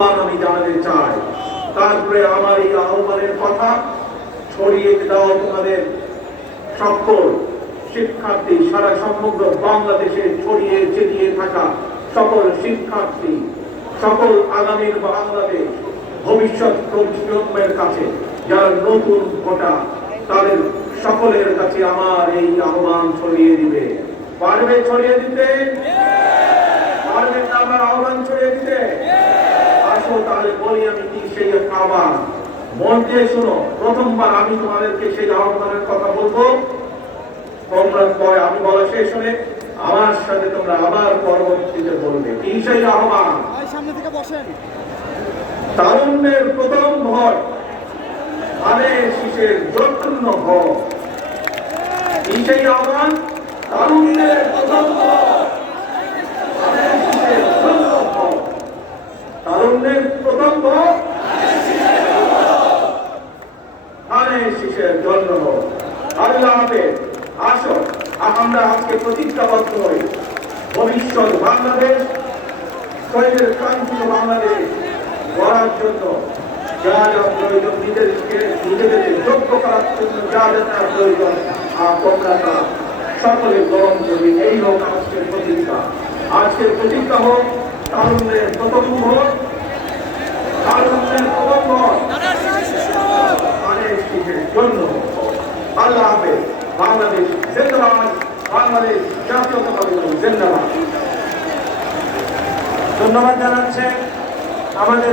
আমি জানাতে চাই। তারপরে আমার এই আহ্বানের কথা ছড়িয়ে দাও তোমাদের। সকল শিক্ষার্থী, সারা সমগ্র বাংলাদেশে ছড়িয়ে ছিটিয়ে থাকা সকল শিক্ষার্থী, সকল আগামীর বাংলাদেশ ভবিষ্যৎ প্রজন্মের কাছে, যারা নতুন ভোটার, তাদের সকলের কাছে আমার এই আহ্বান ছড়িয়ে দিবে। পারবে ছড়িয়ে দিতে পারবে না আমার আহ্বান ছড়িয়ে দিতে আসো তাহলে বলি আমি কি সেই আহ্বান মন দিয়ে শুনো প্রথমবার আমি তোমাদেরকে সেই আহ্বানের কথা বলব। তোমরা পরে আমি বলা শেষ হলে আমার সাথে তোমরা আবার পরবর্তীতে বলবে। কি সেই আহ্বান? সামনে থেকে বসেন। তারুণ্যের প্রথম ভর ধানের শীষের জন্য ভর। কি সেই আহ্বান? তারুণ্যের প্রথম ভর ধানের শীষের জন্য ভর। তারুণ্যের প্রথম ভর ধানের শীষের জন্য আল্লাহ হাফেজ, আসো, আমরা আজকে প্রতিজ্ঞাবদ্ধ হই। ভবিষ্যৎ বাংলাদেশ, শহীদের কাঙ্ক্ষিত বাংলাদেশ গড়ার জন্য। যা যা প্রয়োজন, নিজেদেরকে নিজেদেরকে যোগ্য করার জন্য যা যা তার প্রয়োজন আর তোমরা তা সকলে গ্রহণ করবে এই হোক আজকের প্রতিজ্ঞা। আজকের প্রতিজ্ঞা হোক তারুণ্যের প্রথম হোক তারুণ্যের প্রথম হোক ধানের শীষের জন্য আল্লাহ হাফেজ বাংলাদেশ জিন্দাবাদ। বাংলাদেশ জাতীয়তাবাদী দল জিন্দাবাদ। ধন্যবাদ জানাচ্ছে। আমাদের